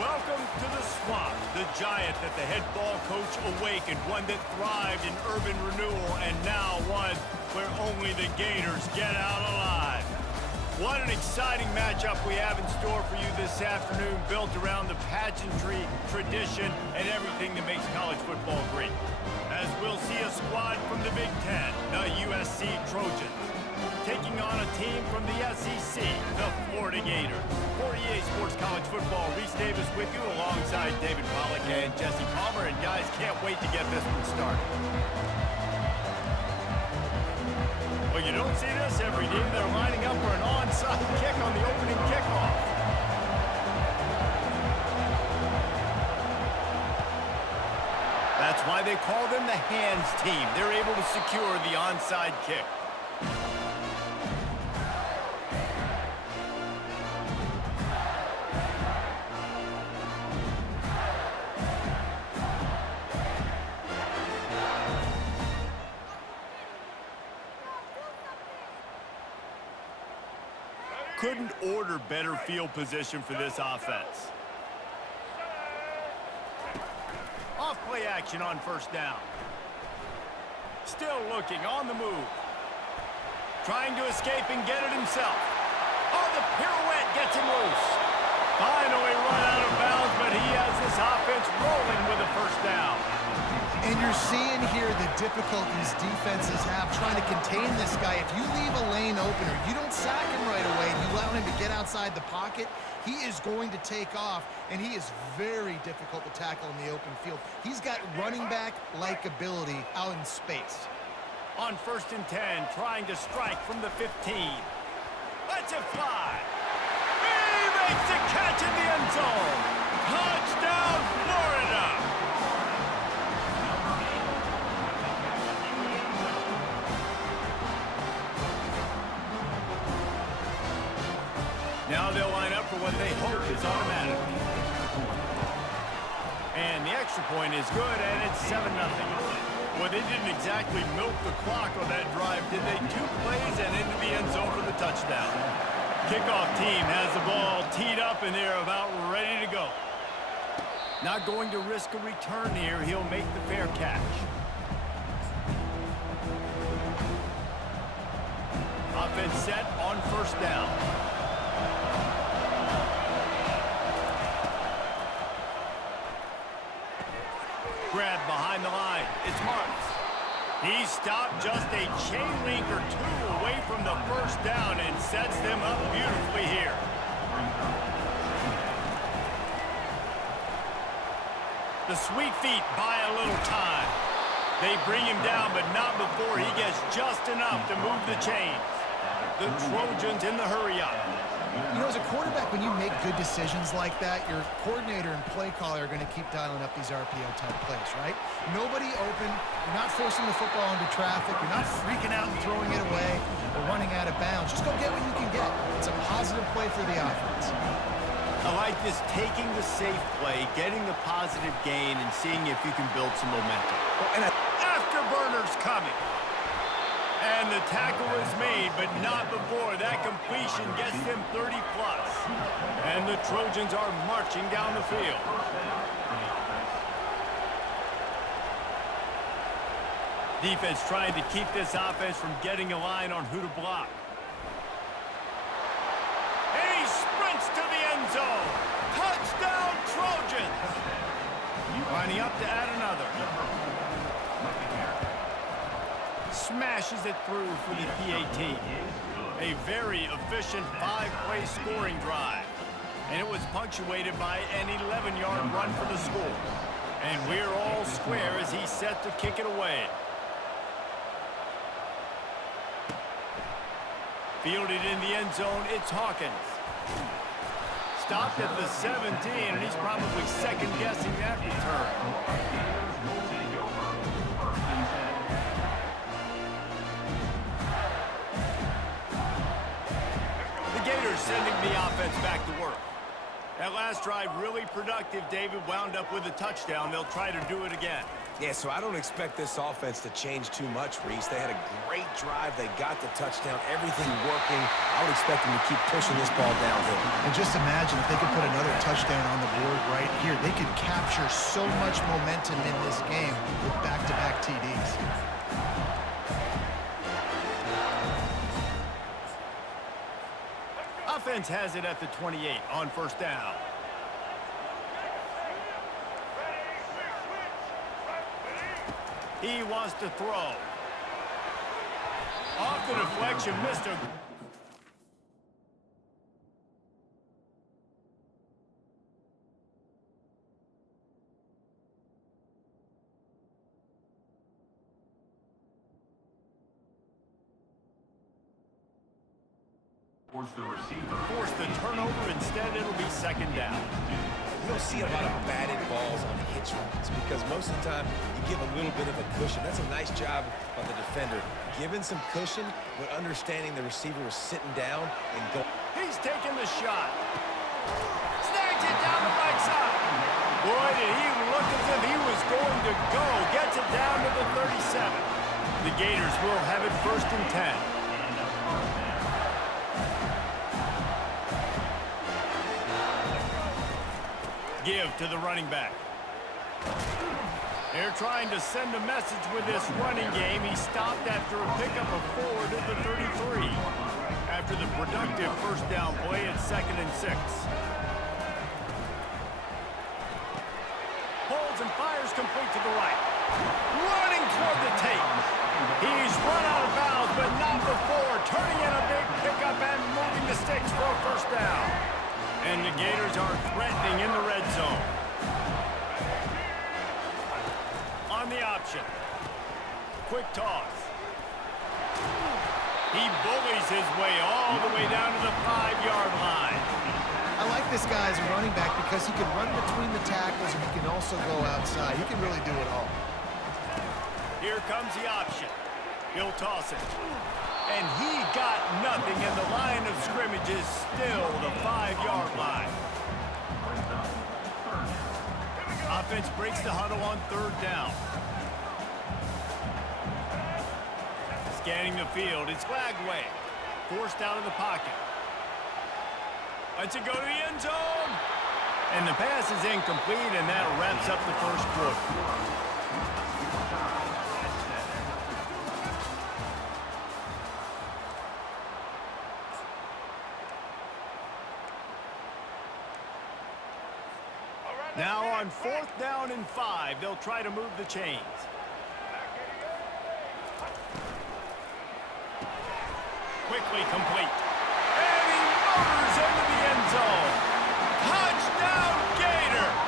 Welcome to the Swamp, the giant that the head ball coach awakened, one that thrived in urban renewal, and now one where only the Gators get out alive. What an exciting matchup we have in store for you this afternoon, built around the pageantry, tradition, and everything that makes college football great. As we'll see a squad from the Big Ten, the USC Trojans, taking on a team from the SEC, the Florida Gators. For EA Sports College Football, Reese Davis with you alongside David Pollack and Jesse Palmer. And guys, can't wait to get this one started. Well, you don't see this every day. They're lining up for an onside kick on the opening kickoff. That's why they call them the hands team. They're able to secure the onside kick. Couldn't order better field position for this offense. Off play action on first down. Still looking on the move. Trying to escape and get it himself. Oh, the pirouette gets him loose. Finally run out of bounds, but he has this offense rolling with a first down. And you're seeing here the difficulties defenses have trying to contain this guy. If you leave a lane open or you don't sack him right away, you allow him to get outside the pocket, he is going to take off, and he is very difficult to tackle in the open field. He's got running back-like ability out in space. On 1st and 10, trying to strike from the 15. Let's it fly. He makes the catch in the end zone. Touchdown, Florida. Now they'll line up for what they hope is automatic. And the extra point is good, and it's 7-0. Well, they didn't exactly milk the clock on that drive, did they? 2 plays and into the end zone for the touchdown. Kickoff team has the ball teed up, and they're about ready to go. Not going to risk a return here. He'll make the fair catch. Offense set on first down. Grab behind the line. It's Marks. He stopped just a chain link or 2 away from the first down and sets them up beautifully here. The sweet feet buy a little time. They bring him down, but not before he gets just enough to move the chains. The Trojans in the hurry-up. You know, as a quarterback, when you make good decisions like that, your coordinator and play caller are going to keep dialing up these RPO-type plays, right? Nobody open. You're not forcing the football into traffic. You're not freaking out and throwing it away or running out of bounds. Just go get what you can get. It's a positive play for the offense. I like this, taking the safe play, getting the positive gain, and seeing if you can build some momentum. And afterburner's coming. And the tackle is made, but not before that completion gets them 30+. And the Trojans are marching down the field. Defense trying to keep this offense from getting a line on who to block. And he sprints to the end zone. Touchdown, Trojans. Lining up to add another. Smashes it through for the PAT. A very efficient 5-play scoring drive. And it was punctuated by an 11-yard run for the score. And we're all square as he's set to kick it away. Fielded in the end zone, it's Hawkins. Stopped at the 17, and he's probably second-guessing that return. Sending the offense back to work. That last drive really productive. David wound up with a touchdown. They'll try to do it again. Yeah, so I don't expect this offense to change too much, Reese. They had a great drive. They got the touchdown, everything working. I would expect them to keep pushing this ball downhill. And just imagine if they could put another touchdown on the board right here. They could capture so much momentum in this game with back-to-back TDs. Offense has it at the 28 on first down. He wants to throw. Off the deflection, missed a... Force the turnover. Instead, it'll be second down. You'll see a lot of batted balls on hitch routes because most of the time you give a little bit of a cushion. That's a nice job by the defender, giving some cushion, but understanding the receiver was sitting down and going. He's taking the shot. Snags it down the right side. Boy, did he look as if he was going to go. Gets it down to the 37. The Gators will have it 1st and 10. Give to the running back. They're trying to send a message with this running game. He stopped after a pickup of 4 to the 33. After the productive first down play, it's 2nd and 6. Holds and fires complete to the right. Running toward the tape. He's run out of bounds, but not before. Turning in a big pickup and moving the sticks for a first down. And the Gators are threatening in the red zone. On the option. Quick toss. He bullies his way all the way down to the 5-yard line. I like this guy as a running back because he can run between the tackles and he can also go outside. He can really do it all. Here comes the option. He'll toss it. And he got nothing, and the line of scrimmage is still the 5-yard line. Offense breaks the huddle on 3rd down. Scanning the field, it's Lagway. Forced out of the pocket. Lets it go to the end zone. And the pass is incomplete, and that wraps up the first quarter. Now on 4th down and 5, they'll try to move the chains. Quickly complete. And he motors into the end zone. Touchdown, Gators!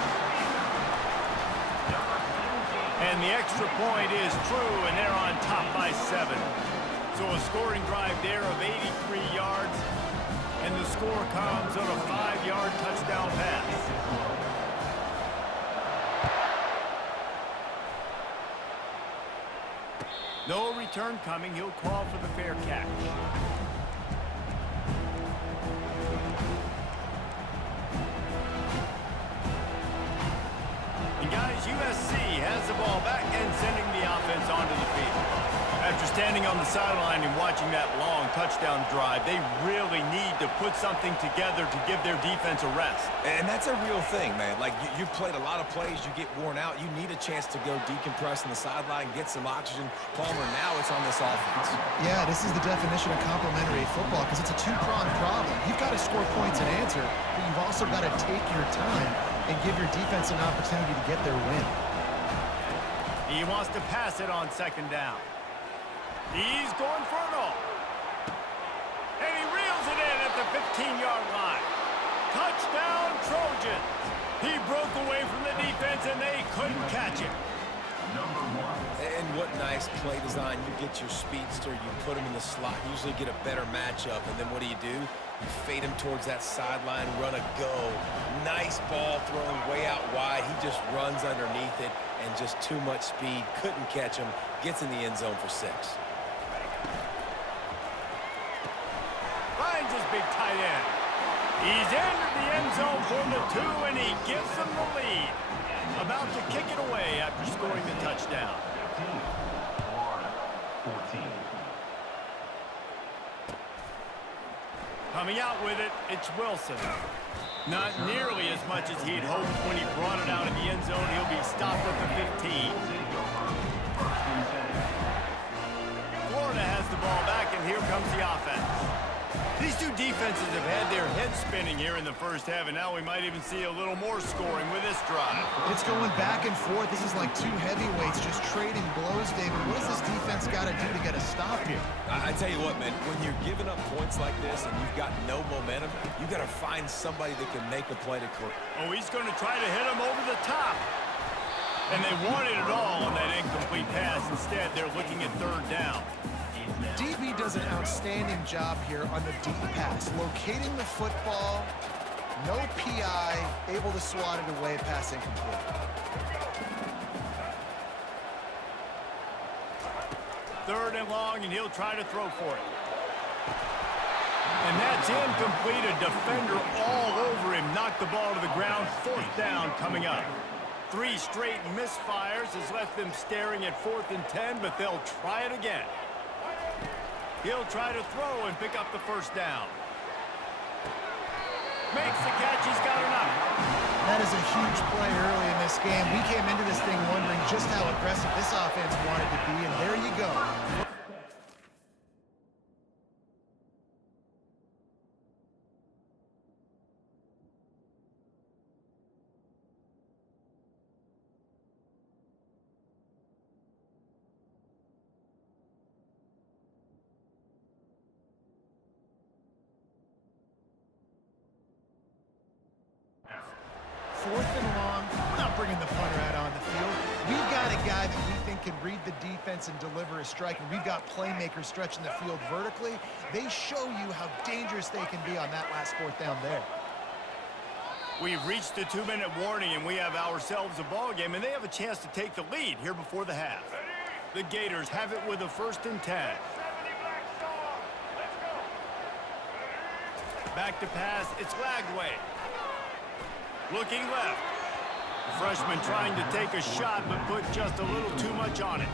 And the extra point is true, and they're on top by 7. So a scoring drive there of 83 yards, and the score comes on a 5-yard touchdown pass. No return coming. He'll call for the fair catch. And guys, USC has the ball back and sending the offense onto the field. After standing on the sideline and watching that long touchdown drive, they really need to put something together to give their defense a rest. And that's a real thing, man. Like, you played a lot of plays, you get worn out. You need a chance to go decompress on the sideline, get some oxygen. Palmer, now it's on this offense. Yeah, this is the definition of complementary football because it's a two-pronged problem. You've got to score points and answer, but you've also got to take your time and give your defense an opportunity to get their win. He wants to pass it on 2nd down. He's going for it all. And he reels it in at the 15-yard line. Touchdown, Trojans. He broke away from the defense, and they couldn't catch him. And what nice play design. You get your speedster, you put him in the slot, usually get a better matchup, and then what do? You fade him towards that sideline, run a go. Nice ball thrown way out wide. He just runs underneath it, and just too much speed. Couldn't catch him. Gets in the end zone for 6. Finds his big tight end. He's entered the end zone for the 2, and he gives them the lead. About to kick it away after scoring the touchdown. Coming out with it, it's Wilson. Not nearly as much as he'd hoped when he brought it out in the end zone. He'll be stopped at the 15. Florida has the ball back, and here comes the offense. These two defenses have had their heads spinning here in the first half, and now we might even see a little more scoring with this drive. It's going back and forth. This is like two heavyweights just trading blows, David. What does this defense got to do to get a stop here? I tell you what, man, when you're giving up points like this and you've got no momentum, you got to find somebody that can make a play to correct. Oh, he's going to try to hit him over the top. And they wanted it all on that incomplete pass. Instead, they're looking at third down. DB does an outstanding job here on the deep pass, locating the football, no PI, able to swat it away, pass incomplete. Third and long, and he'll try to throw for it. And that's incomplete. A defender all over him. Knocked the ball to the ground. Fourth down coming up. 3 straight misfires has left them staring at 4th and 10, but they'll try it again. He'll try to throw and pick up the first down. Makes the catch. He's got enough. That is a huge play early in this game. We came into this thing wondering just how aggressive this offense wanted to be, and there you go. Fourth and long. We're not bringing the punter out on the field. We've got a guy that we think can read the defense and deliver a strike, and we've got playmakers stretching the field vertically. They show you how dangerous they can be on that last 4th down there. We've reached the 2-minute warning, and we have ourselves a ball game, and they have a chance to take the lead here before the half. The Gators have it with a 1st and 10. Back to pass. It's Lagway. Looking left. The freshman trying to take a shot, but put just a little too much on it.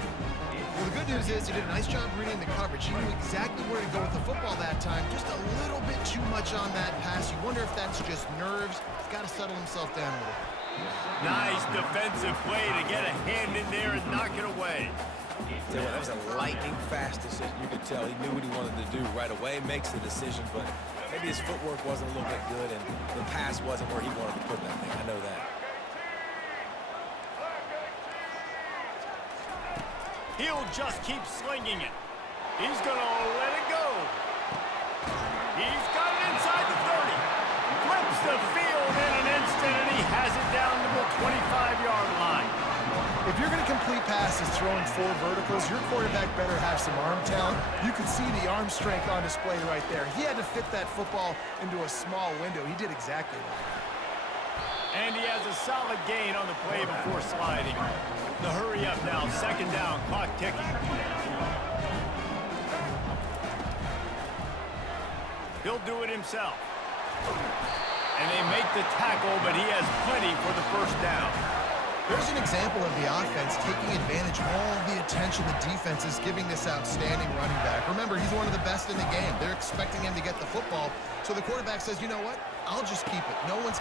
Well, the good news is he did a nice job reading the coverage. He knew exactly where to go with the football that time. Just a little bit too much on that pass. You wonder if that's just nerves. He's got to settle himself down with it. Nice defensive play to get a hand in there and knock it away. Tell you what, that was a lightning-fast decision. You could tell he knew what he wanted to do right away, makes the decision, but maybe his footwork wasn't a little bit good, and the pass wasn't where he wanted to put that thing. I know that. He'll just keep slinging it. He's going to let it go. He's got it inside the 30. Flips the field in an instant, and he has it down to the 25-yard line. If you're going to complete passes throwing 4 verticals, your quarterback better have some arm talent. You can see the arm strength on display right there. He had to fit that football into a small window. He did exactly that. And he has a solid gain on the play before sliding. The hurry up now, 2nd down, clock ticking. He'll do it himself. And they make the tackle, but he has plenty for the 1st down. There's an example of the offense taking advantage of all the attention the defense is giving this outstanding running back. Remember, he's one of the best in the game. They're expecting him to get the football, so the quarterback says, you know what? I'll just keep it. No one's...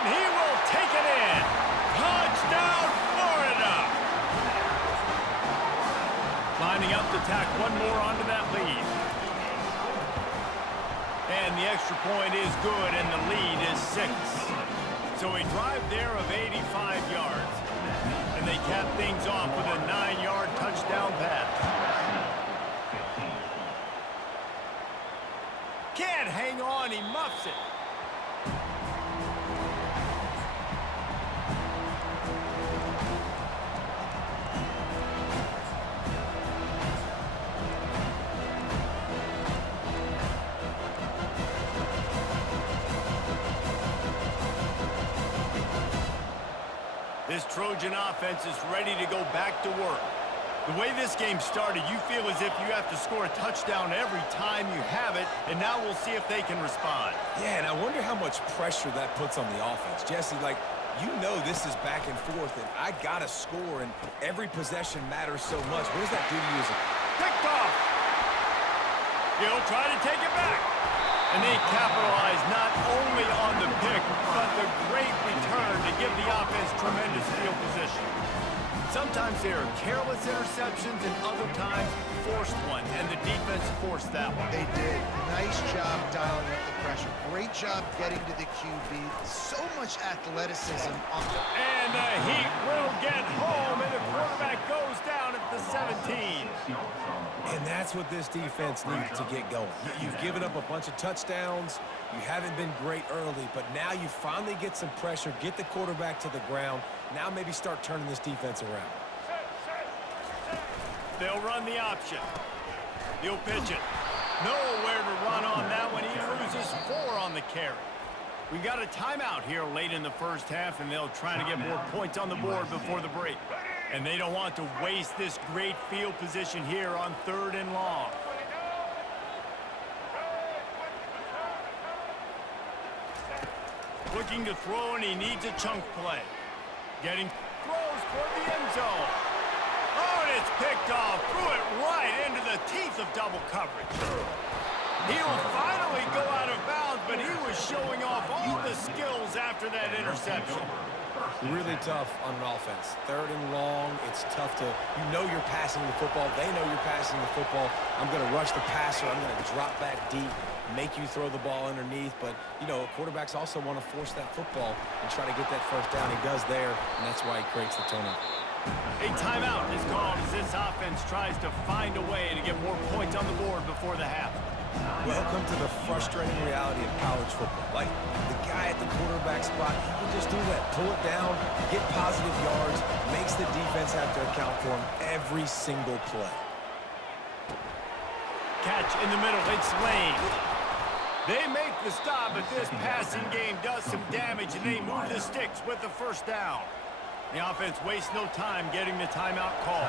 And he will take it in. Touchdown, Florida! Lining up to tack one more onto that lead. And the extra point is good, and the lead is 6. So a drive there of 85 yards. And they cap things off with a 9-yard touchdown pass. Can't hang on, he muffs it. This Trojan offense is ready to go back to work. The way this game started, you feel as if you have to score a touchdown every time you have it, and now we'll see if they can respond. Yeah, and I wonder how much pressure that puts on the offense. Jesse, like, you know this is back and forth, and I got to score, and every possession matters so much. What does that do to you as a... Picked off. He'll try to take it back. And they capitalize not only on the pick, but the great return to give the offense tremendous field position. Sometimes they are careless interceptions, and other times forced ones, and the defense forced that one. They did. Nice job dialing up the pressure. Great job getting to the QB. So much athleticism on the... And the Heat will get home, and the quarterback goes down at the 17. And that's what this defense needs to get going. You've given up a bunch of touchdowns. You haven't been great early, but now you finally get some pressure, get the quarterback to the ground. Now maybe start turning this defense around. They'll run the option. He'll pitch it. Nowhere to run on that one. He loses 4 on the carry. We've got a timeout here late in the first half, and they'll try to get more points on the board before the break. And they don't want to waste this great field position here on 3rd and long. Looking to throw, and he needs a chunk play. Getting throws toward the end zone. Oh, and it's picked off. Threw it right into the teeth of double coverage. He'll finally go out of bounds, but he was showing off all the skills after that interception. Really tough on an offense. 3rd and long, it's tough to, you know you're passing the football. They know you're passing the football. I'm going to rush the passer. I'm going to drop back deep, make you throw the ball underneath. But, you know, quarterbacks also want to force that football and try to get that first down. He does there, and that's why he creates the turnover. A timeout is called as this offense tries to find a way to get more points on the board before the half. Welcome to the frustrating reality of college football. Like, the guy at the quarterback spot, he can just do that. Pull it down, get positive yards, makes the defense have to account for him every single play. Catch in the middle, it's Lane. They make the stop, but this passing game does some damage, and they move the sticks with the first down. The offense wastes no time getting the timeout call.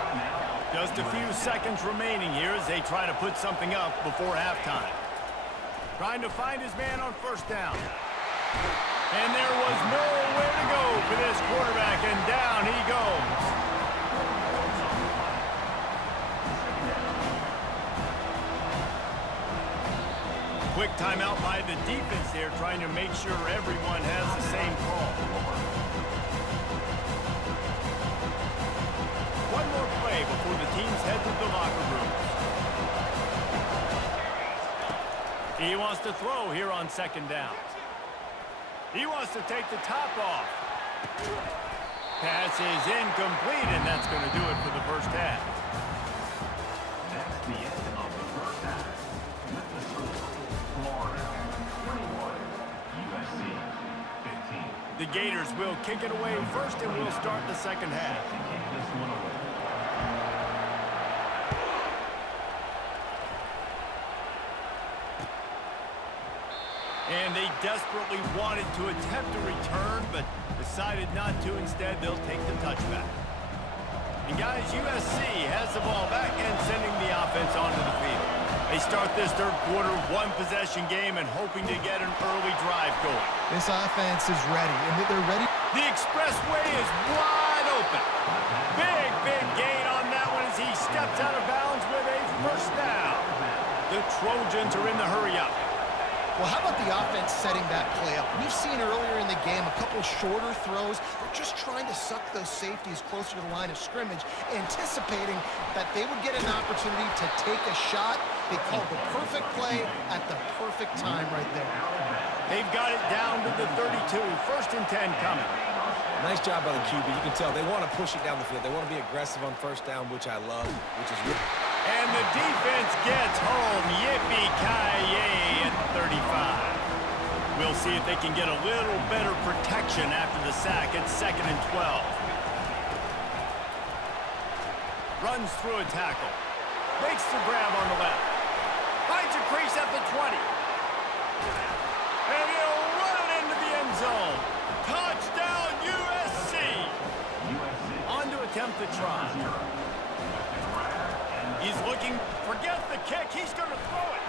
Just a few seconds remaining here as they try to put something up before halftime. Trying to find his man on first down. And there was nowhere to go for this quarterback, and down he goes. Quick timeout by the defense there, trying to make sure everyone has the same call. One more play before the teams head to the locker rooms. He wants to throw here on 2nd down. He wants to take the top off. Pass is incomplete, and that's going to do it for the first half. That's the end of the first half. With the score, Florida 21, USC 15. The Gators will kick it away first, and we'll start the second half. To kick this one away. And they desperately wanted to attempt a return, but decided not to. Instead, they'll take the touchback. And guys, USC has the ball back and sending the offense onto the field. They start this 3rd quarter one-possession game and hoping to get an early drive going. This offense is ready, and they're ready. The expressway is wide open. Big gain on that one as he steps out of bounds with a first down. The Trojans are in the hurry-up. Well, how about the offense setting that play up? We've seen earlier in the game a couple shorter throws. They're just trying to suck those safeties closer to the line of scrimmage, anticipating that they would get an opportunity to take a shot. They called the perfect play at the perfect time right there. They've got it down to the 32. 1st and 10 coming. Nice job by the QB. You can tell they want to push it down the field. They want to be aggressive on first down, which I love, which is really... And the defense gets home. Yippee-ki-yay at 35. We'll see if they can get a little better protection after the sack. It's 2nd and 12. Runs through a tackle. Makes the grab on the left. Finds a crease at the 20. And he'll run it into the end zone. Touchdown USC. On to attempt the try. He's looking, forgets the kick, he's going to throw it.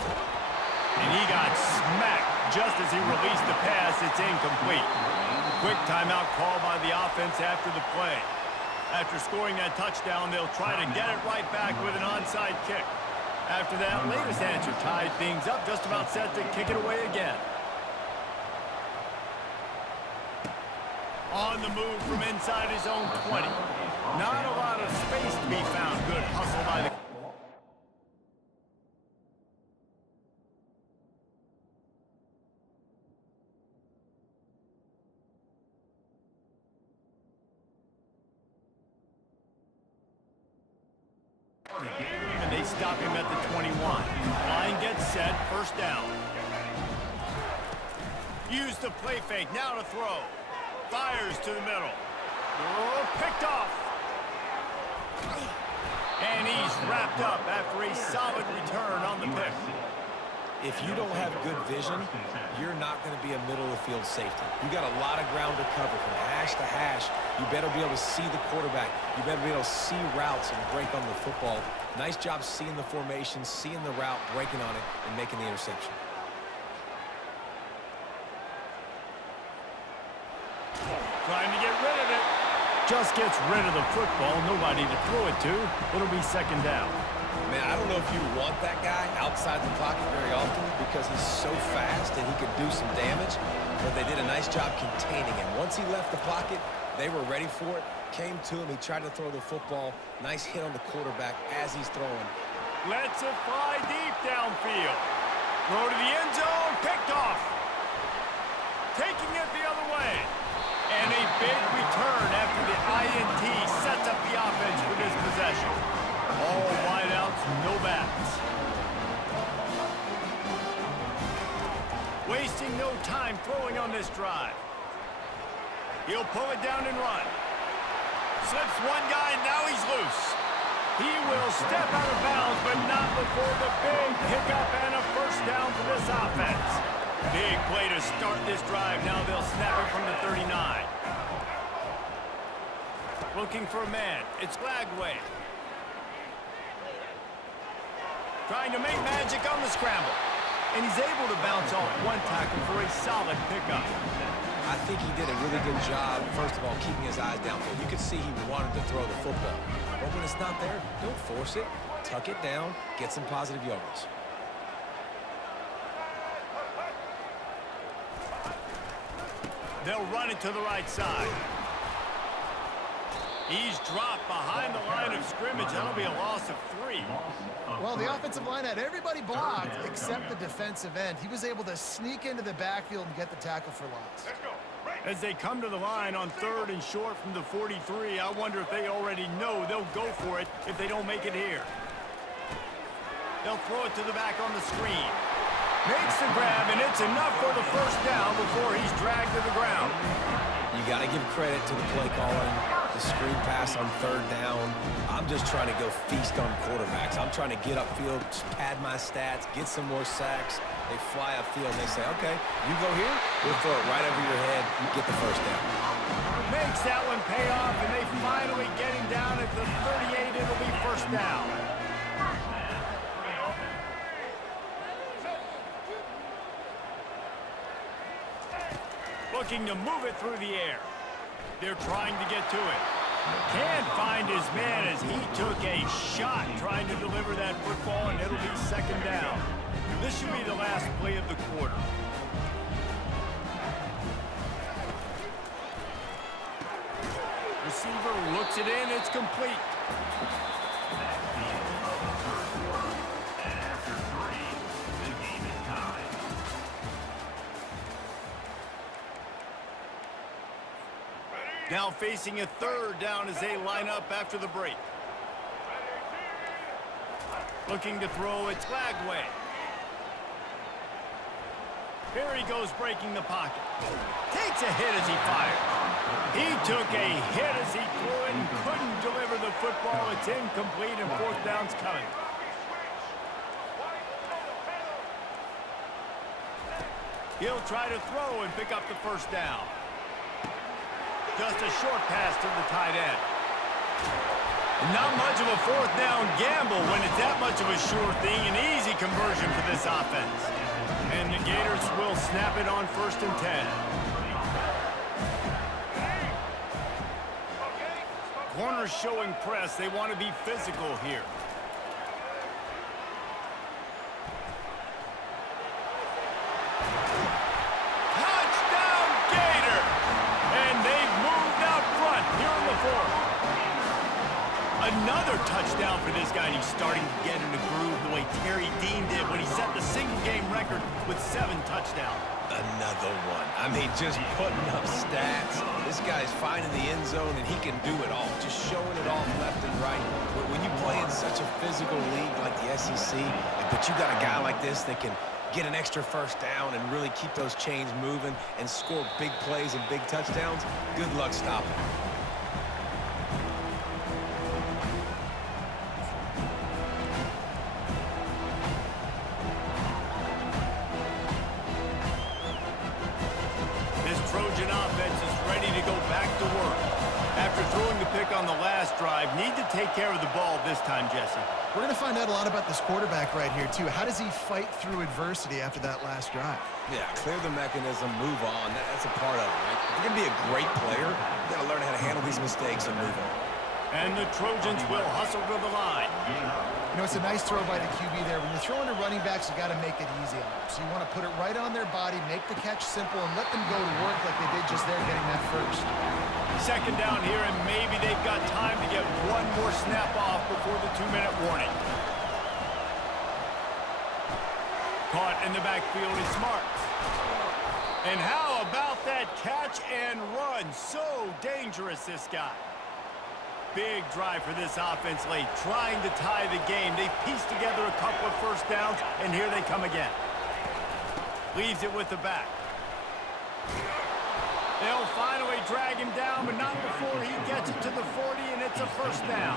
And he got smacked just as he released the pass. It's incomplete. Quick timeout call by the offense after the play. After scoring that touchdown, they'll try to get it right back with an onside kick. After that latest answer tied things up, just about set to kick it away again. On the move from inside his own 20. Not a lot of space to be found. Good hustle by the... And they stop him at the 21. Line gets set, first down. Use the play fake, now to throw. Fires to the middle. Oh, picked off. And he's wrapped up after a solid return on the pick. If you don't have good vision, you're not going to be a middle-of-the-field safety. You got a lot of ground to cover from hash to hash. You better be able to see the quarterback. You better be able to see routes and break on the football. Nice job seeing the formation, seeing the route, breaking on it, and making the interception. Trying to get rid of it. Just gets rid of the football. Nobody to throw it to. It'll be second down. Man, I don't know if you want that guy outside the pocket very often because he's so fast and he could do some damage, but they did a nice job containing him. Once he left the pocket, they were ready for it, came to him, he tried to throw the football. Nice hit on the quarterback as he's throwing. Lets it fly deep downfield. Throw to the end zone, picked off. Taking it the other way. And a big return after the INT sets up the offense for this possession. All wideouts, no backs. Wasting no time throwing on this drive. He'll pull it down and run. Slips one guy, now he's loose. He will step out of bounds, but not before the big pickup and a first down for this offense. Big play to start this drive. Now they'll snap it from the 39. Looking for a man. It's Lagway. Trying to make magic on the scramble. And he's able to bounce off one tackle for a solid pickup. I think he did a really good job, first of all, keeping his eyes downfield. You could see he wanted to throw the football. But when it's not there, don't force it. Tuck it down, get some positive yards. They'll run it to the right side. He's dropped behind the line of scrimmage. That'll be a loss of 3. Well, the offensive line had everybody blocked except the defensive end. He was able to sneak into the backfield and get the tackle for loss. As they come to the line on 3rd and short from the 43, I wonder if they already know they'll go for it if they don't make it here. They'll throw it to the back on the screen. Makes the grab, and it's enough for the first down before he's dragged to the ground. You got to give credit to the play calling, the screen pass on 3rd down. I'm just trying to go feast on quarterbacks. I'm trying to get upfield, pad my stats, get some more sacks. They fly upfield, and they say, okay, you go here, we'll throw it right over your head, get the first down. Makes that one pay off, and they finally get him down at the 38. It'll be first down. Looking to move it through the air. They're trying to get to it. Can't find his man as he took a shot trying to deliver that football, and it'll be second down. This should be the last play of the quarter. Receiver looks it in. It's complete. Now facing a 3rd down as they line up after the break. Looking to throw, it's Lagway. Here he goes breaking the pocket. Takes a hit as he fires. He took a hit as he threw it and couldn't deliver the football. It's incomplete and 4th down's coming. He'll try to throw and pick up the first down. Just a short pass to the tight end. Not much of a fourth down gamble when it's that much of a sure thing. An easy conversion for this offense. And the Gators will snap it on 1st and 10. Corners showing press. They want to be physical here. Touchdown Gator! And they've moved out front here in the 4th. Another touchdown for this guy, and he's starting to get in the groove the way Terry Dean did when he set the single-game record with 7 touchdowns. Another one. I mean, just putting up stats. This guy's finding the end zone, and he can do it all. Just showing it off left and right. But when you play in such a physical league like the SEC, but you got a guy like this that can get an extra first down and really keep those chains moving and score big plays and big touchdowns, good luck stopping him. Trojan offense is ready to go back to work. After throwing the pick on the last drive, need to take care of the ball this time, Jesse. We're going to find out a lot about this quarterback right here, too. How does he fight through adversity after that last drive? Yeah, clear the mechanism, move on. That's a part of it, right? If you're going to be a great player, you got to learn how to handle these mistakes and move on. And the Trojans will hustle to the line. You know, it's a nice throw by the QB there. When you're throwing to running backs, you got to make it easy on them. So you want to put it right on their body, make the catch simple, and let them go to work like they did just there getting that first. 2nd down here, and maybe they've got time to get one more snap off before the 2-minute warning. Caught in the backfield is Smart. And how about that catch and run? So dangerous, this guy. Big drive for this offense late, trying to tie the game. They've pieced together a couple of first downs, and here they come again. Leaves it with the back. They'll finally drag him down, but not before he gets it to the 40, and it's a first down.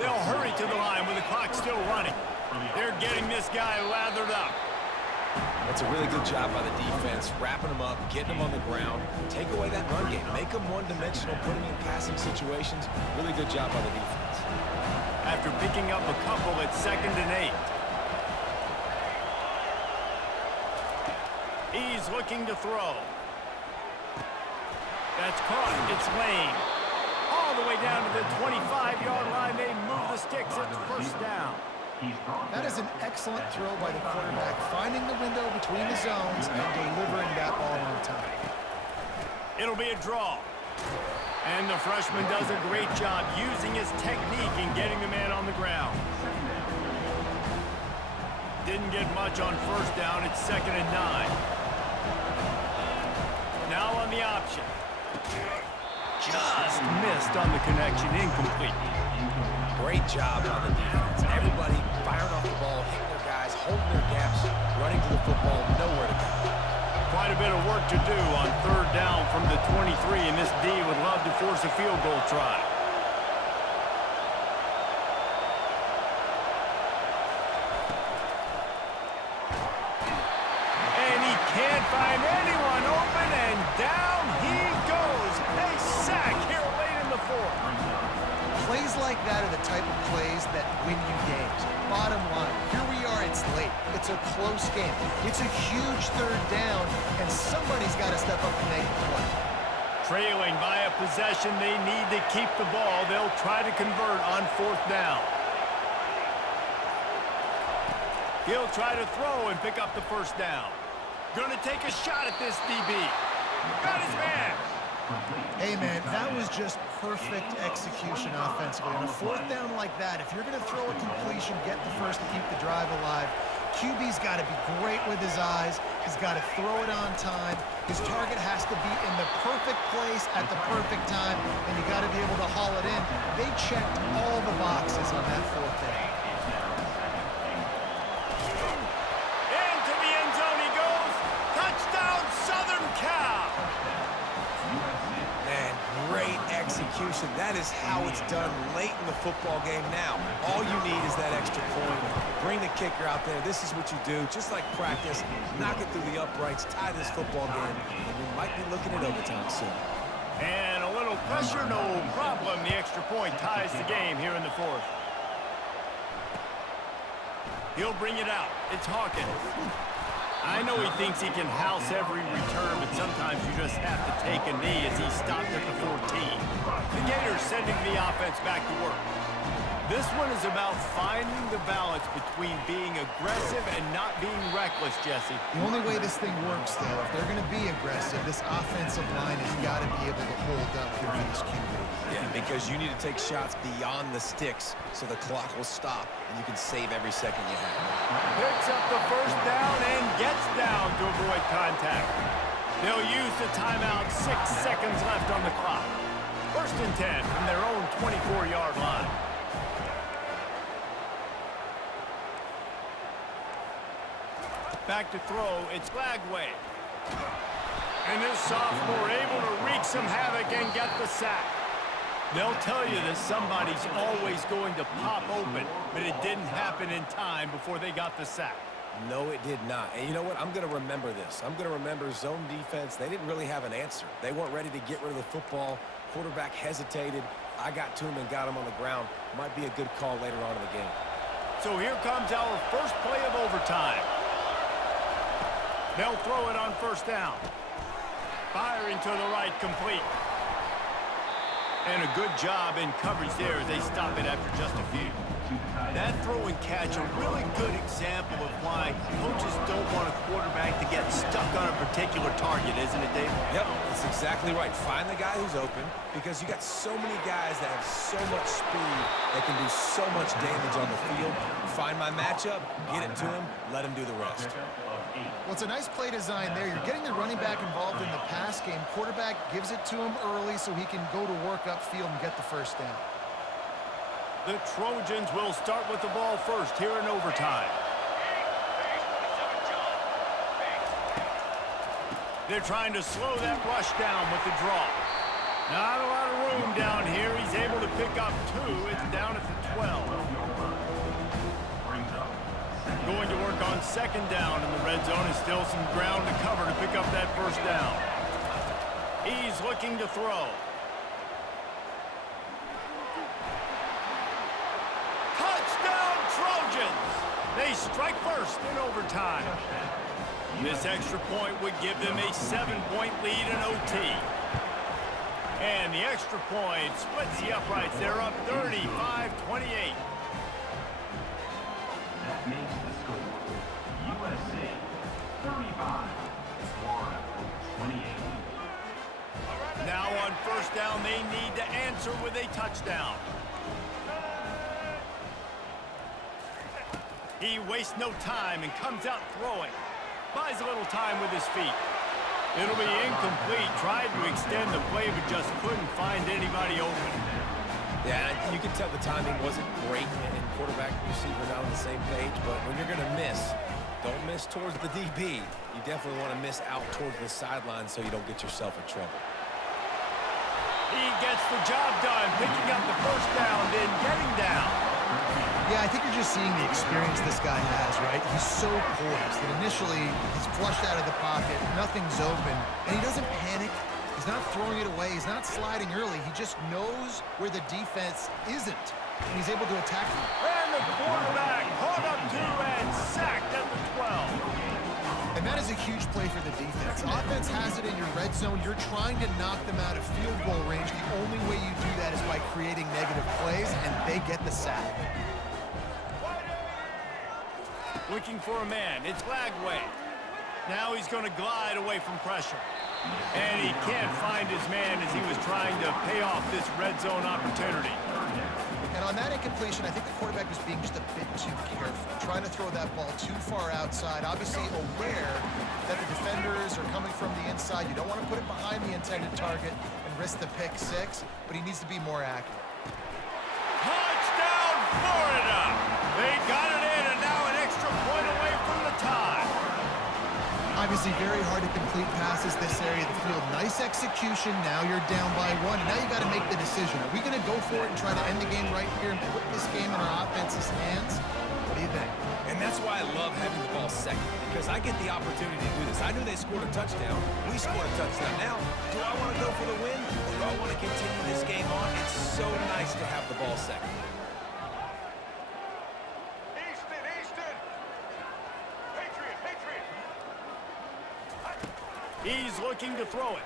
They'll hurry to the line with the clock still running. They're getting this guy lathered up. That's a really good job by the defense, wrapping them up, getting them on the ground, take away that run game, make them one-dimensional, put them in passing situations. Really good job by the defense. After picking up a couple, it's 2nd and 8. He's looking to throw. That's caught. It's Lane. All the way down to the 25-yard line. They move the sticks. It's first down. That is an excellent throw by the quarterback, finding the window between the zones and delivering that ball on time. It'll be a draw. And the freshman does a great job using his technique and getting the man on the ground. Didn't get much on first down. It's 2nd and 9. Now on the option. Just missed on the connection. Incomplete. Great job on the defense. Everybody firing off the ball, hitting their guys, holding their gaps, running to the football, nowhere to go. Quite a bit of work to do on 3rd down from the 23, and this D would love to force a field goal try. And he can't find anyone open, and down he goes. A sack here late in the 4th. Plays like that are the type of plays that win you games. Bottom line, here we are, it's late. It's a close game. It's a huge 3rd down, and somebody's got to step up and make a play. Trailing by a possession, they need to keep the ball. They'll try to convert on 4th down. He'll try to throw and pick up the first down. Gonna take a shot at this DB. Got his man. Hey, man, that was just perfect execution offensively. On a 4th down like that, if you're going to throw a completion, get the first to keep the drive alive. QB's got to be great with his eyes. He's got to throw it on time. His target has to be in the perfect place at the perfect time, and you got to be able to haul it in. They checked all the boxes on that 4th down. Into the end zone he goes. Touchdown, Southern Cal. Man, great execution. That is how it's done late in the football game now. All you need is that extra point. Bring the kicker out there. This is what you do. Just like practice, knock it through the uprights, tie this football game, and we might be looking at overtime soon. And a little pressure, no problem. The extra point ties the game here in the fourth. He'll bring it out. It's Hawkins. I know he thinks he can house every return, but sometimes you just have to take a knee as he stopped at the 14. The Gators sending the offense back to work. This one is about finding the balance between being aggressive and not being reckless, Jesse. The only way this thing works, though, if they're going to be aggressive, this offensive line has got to be able to hold up here for this QB. Yeah, because you need to take shots beyond the sticks so the clock will stop and you can save every second you have. Picks up the first down and gets down to avoid contact. They'll use the timeout, 6 seconds left on the clock. First and 10 from their own 24-yard line. Back to throw, it's Lagway. And this sophomore able to wreak some havoc and get the sack. They'll tell you that somebody's always going to pop open, but it didn't happen in time before they got the sack. No, it did not. And you know what? I'm going to remember this. I'm going to remember zone defense. They didn't really have an answer. They weren't ready to get rid of the football. Quarterback hesitated. I got to him and got him on the ground. Might be a good call later on in the game. So here comes our first play of overtime. They'll throw it on first down. Firing to the right, complete. And a good job in coverage there as they stop it after just a few. That throw and catch, a really good example of why coaches don't want a quarterback to get stuck on a particular target, isn't it, Dave? Yep, that's exactly right. Find the guy who's open because you got so many guys that have so much speed that can do so much damage on the field. Find my matchup, get it to him, let him do the rest. Well, it's a nice play design there. You're getting the running back involved in the pass game. Quarterback gives it to him early so he can go to work upfield and get the first down. The Trojans will start with the ball first here in overtime. They're trying to slow that rush down with the draw. Not a lot of room down here. He's able to pick up 2. It's down at the 12. Going to work on second down in the red zone. Is still some ground to cover to pick up that first down. He's looking to throw. Touchdown Trojans! They strike first in overtime. This extra point would give them a 7-point lead in OT. And the extra point splits the uprights. They're up 35-28. That makes the score USC 35, Florida 28. Now on first down, they need to answer with a touchdown. He wastes no time and comes out throwing. Buys a little time with his feet. It'll be incomplete. Tried to extend the play, but just couldn't find anybody open. Yeah, you can tell the timing wasn't great, and quarterback and receiver not on the same page, but when you're going to miss, don't miss towards the DB. You definitely want to miss out towards the sideline so you don't get yourself in trouble. He gets the job done, picking up the first down, then getting down. Yeah, I think you're just seeing the experience this guy has, right? He's so poised that initially he's flushed out of the pocket, nothing's open, and he doesn't panic. He's not throwing it away. He's not sliding early. He just knows where the defense isn't, and he's able to attack them. And the quarterback caught up to and sacked at the 12. And that is a huge play for the defense. Offense has it in your red zone. You're trying to knock them out of field goal range. The only way you do that is by creating negative plays, and they get the sack. Looking for a man. It's Lagway. Now he's going to glide away from pressure. And he can't find his man as he was trying to pay off this red zone opportunity. And on that incompletion, I think the quarterback was being just a bit too careful, trying to throw that ball too far outside, obviously aware that the defenders are coming from the inside. You don't want to put it behind the intended target and risk the pick six, but he needs to be more accurate. Touchdown, Florida! They got it in, and now an extra point away from the tie. Obviously very hard to complete passes this area of the field. Nice execution. Now you're down by 1, and now you got to make the decision. Are we going to go for it and try to end the game right here and put this game in our offense's hands? What do you think? And And that's why I love having the ball second, because I get the opportunity to do this. I knew they scored a touchdown. We scored a touchdown. Now, do I want to go for the win, or do I want to continue this game on? It's so nice to have the ball second. Easton! Patriot! He's looking to throw it.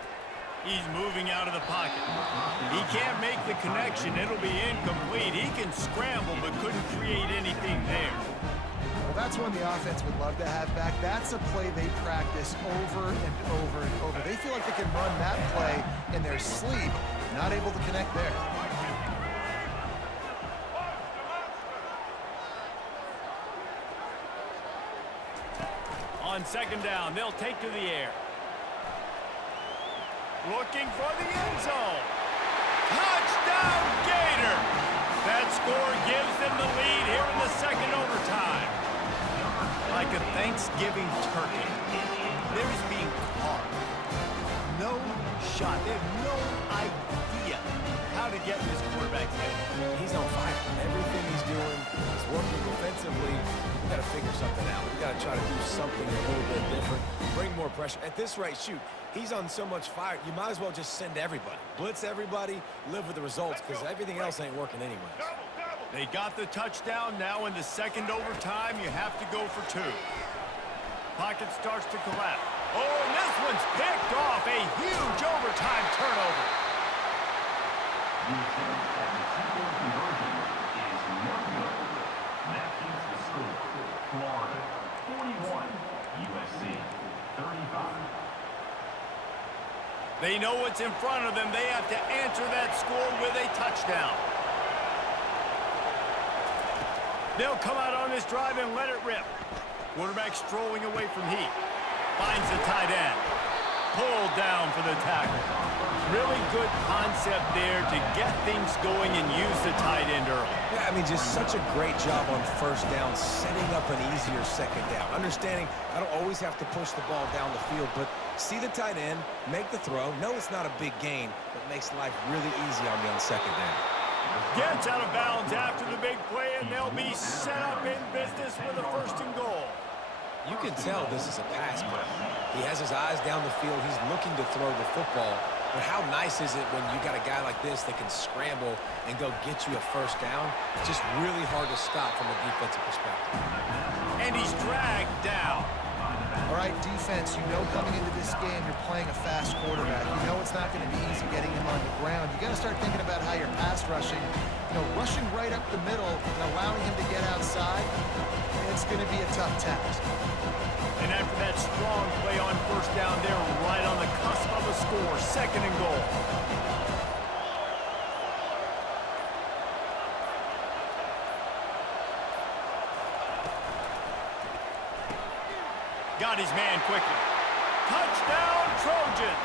He's moving out of the pocket. He can't make the connection. It'll be incomplete. He can scramble, but couldn't create anything there. Well, that's one the offense would love to have back. That's a play they practice over and over and over. They feel like they can run that play in their sleep, not able to connect there. On second down, they'll take to the air. Looking for the end zone. Touchdown, Gator! That score gives them the lead here in the second overtime. Like a Thanksgiving turkey, theirs being carved. No shot. They have no idea how to get in this quarterback's head. He's on fire. Everything he's doing is working defensively. We got to figure something out. We got to try to do something a little bit different. Bring more pressure. At this rate, shoot, he's on so much fire, you might as well just send everybody. Blitz everybody, live with the results, because everything else ain't working anyways. They got the touchdown. Now in the second overtime, you have to go for two. Pocket starts to collapse. Oh, and this one's picked off. A huge overtime turnover. The conversion is no good. That keeps the score. Florida 41, USC 35. They know what's in front of them. They have to answer that score with a touchdown. They'll come out on this drive and let it rip. Quarterback strolling away from heat. Finds the tight end. Pulled down for the tackle. Really good concept there to get things going and use the tight end early. Yeah, I mean, just such a great job on first down, setting up an easier second down. Understanding I don't always have to push the ball down the field, but see the tight end, make the throw. No, it's not a big gain, but makes life really easy on me on second down. Gets out of bounds after the big play, and they'll be set up in business with a first and goal. You can tell this is a pass play. He has his eyes down the field. He's looking to throw the football. But how nice is it when you got a guy like this that can scramble and go get you a first down? It's just really hard to stop from a defensive perspective. And he's dragged down. All right, defense, you know coming into this game you're playing a fast quarterback. You know it's not going to be easy getting him on the ground. You got to start thinking about how you're pass rushing. You know, rushing right up the middle and allowing him to get outside, it's going to be a tough task. And after that strong play on first down, they're right on the cusp of a score. Second and goal. Got his man quickly. Touchdown, Trojans.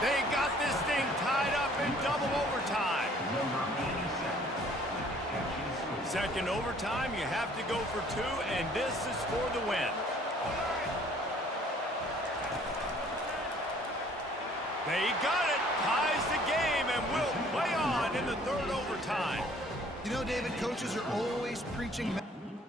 They got this thing tied up in double overtime. Second overtime, you have to go for two, and this is for the win. They got it. Ties the game and will play on in the third overtime. You know, David, coaches are always preaching